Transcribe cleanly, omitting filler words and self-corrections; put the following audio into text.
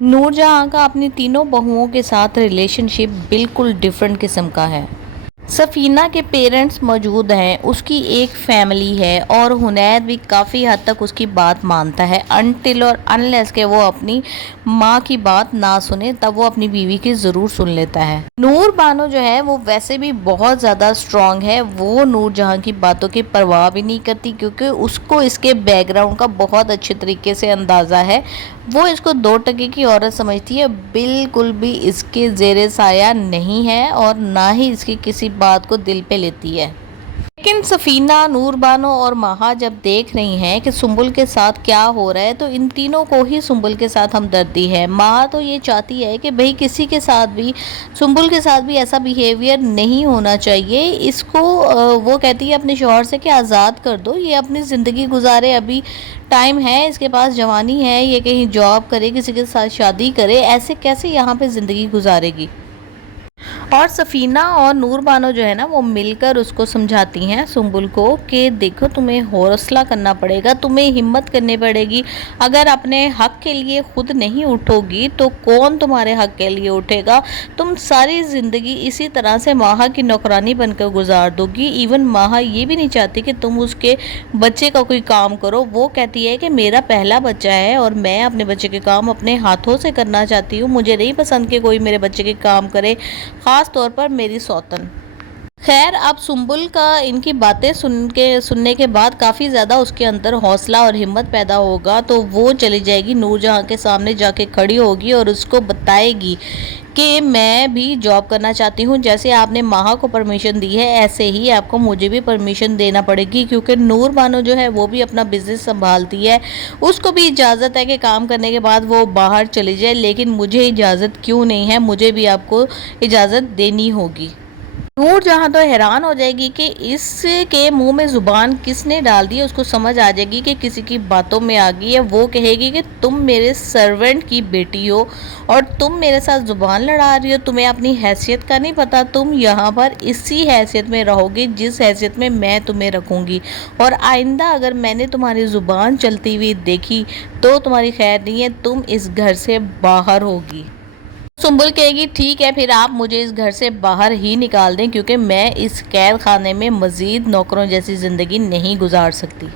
نور جہاں کا اپنی تینوں بہوؤں کے ساتھ ریلیشن شپ بالکل ڈیفرنٹ قسم کا ہے۔ سفینہ کے پیرنٹس موجود ہیں، اس کی ایک فیملی ہے اور حنید بھی کافی حد تک اس کی بات مانتا ہے انٹل اور انلیس کہ وہ اپنی ماں کی بات نہ سنے، تب وہ اپنی بیوی کی ضرور سن لیتا ہے۔ نور بانو جو ہے وہ ویسے بھی بہت زیادہ اسٹرانگ ہے، وہ نور جہاں کی باتوں کی پرواہ بھی نہیں کرتی کیونکہ اس کو اس کے بیک گراؤنڈ کا بہت اچھے طریقے سے اندازہ ہے۔ وہ اس کو 2 ٹکے کی عورت سمجھتی ہے، بالکل بھی اس کے زیر سایہ نہیں ہے اور نہ ہی اس کی کسی بات کو دل پہ لیتی ہے۔ لیکن سفینہ، نور بانو اور مہا جب دیکھ رہی ہیں کہ سنبل کے ساتھ کیا ہو رہا ہے تو ان تینوں کو ہی سنبل کے ساتھ ہمدردی ہے۔ مہا تو یہ چاہتی ہے کہ بھئی کسی کے ساتھ بھی، سنبل کے ساتھ بھی ایسا بیہیویئر نہیں ہونا چاہیے۔ اس کو وہ کہتی ہے اپنے شوہر سے کہ آزاد کر دو، یہ اپنی زندگی گزارے، ابھی ٹائم ہے، اس کے پاس جوانی ہے، یہ کہیں جاب کرے، کسی کے ساتھ شادی کرے، ایسے کیسے یہاں پہ زندگی گزارے گی۔ اور سفینہ اور نور بانو جو ہے نا وہ مل کر اس کو سمجھاتی ہیں سنبل کو کہ دیکھو تمہیں حوصلہ کرنا پڑے گا، تمہیں ہمت کرنی پڑے گی، اگر اپنے حق کے لیے خود نہیں اٹھو گی تو کون تمہارے حق کے لیے اٹھے گا۔ تم ساری زندگی اسی طرح سے ماہا کی نوکرانی بن کر گزار دو گی۔ ایون ماہا یہ بھی نہیں چاہتی کہ تم اس کے بچے کا کوئی کام کرو، وہ کہتی ہے کہ میرا پہلا بچہ ہے اور میں اپنے بچے کے کام اپنے ہاتھوں سے کرنا چاہتی ہوں، مجھے نہیں پسند کہ کوئی میرے بچے کے کام کرے، خاص طور پر میری سوتن۔ خیر، اب سنبل کا ان کی باتیں سننے کے بعد کافی زیادہ اس کے اندر حوصلہ اور ہمت پیدا ہوگا، تو وہ چلی جائے گی نور جہاں کے سامنے، جا کے کھڑی ہوگی اور اس کو بتائے گی کہ میں بھی جاب کرنا چاہتی ہوں، جیسے آپ نے ماہا کو پرمیشن دی ہے ایسے ہی آپ کو مجھے بھی پرمیشن دینا پڑے گی، کیونکہ نور بانو جو ہے وہ بھی اپنا بزنس سنبھالتی ہے، اس کو بھی اجازت ہے کہ کام کرنے کے بعد وہ باہر چلی جائے، لیکن مجھے اجازت کیوں نہیں ہے، مجھے بھی آپ کو اجازت دینی ہوگی۔ نور جہاں تو حیران ہو جائے گی کہ اس کے منہ میں زبان کس نے ڈال دی ہے، اس کو سمجھ آ جائے گی کہ کسی کی باتوں میں آ گئی ہے۔ وہ کہے گی کہ تم میرے سرونٹ کی بیٹی ہو اور تم میرے ساتھ زبان لڑا رہی ہو، تمہیں اپنی حیثیت کا نہیں پتا، تم یہاں پر اسی حیثیت میں رہو گی جس حیثیت میں تمہیں رکھوں گی، اور آئندہ اگر میں نے تمہاری زبان چلتی ہوئی دیکھی تو تمہاری خیر نہیں ہے، تم اس گھر سے باہر ہوگی۔ سنبل کہے گی ٹھیک ہے، پھر آپ مجھے اس گھر سے باہر ہی نکال دیں کیونکہ میں اس قید خانے میں مزید نوکروں جیسی زندگی نہیں گزار سکتی۔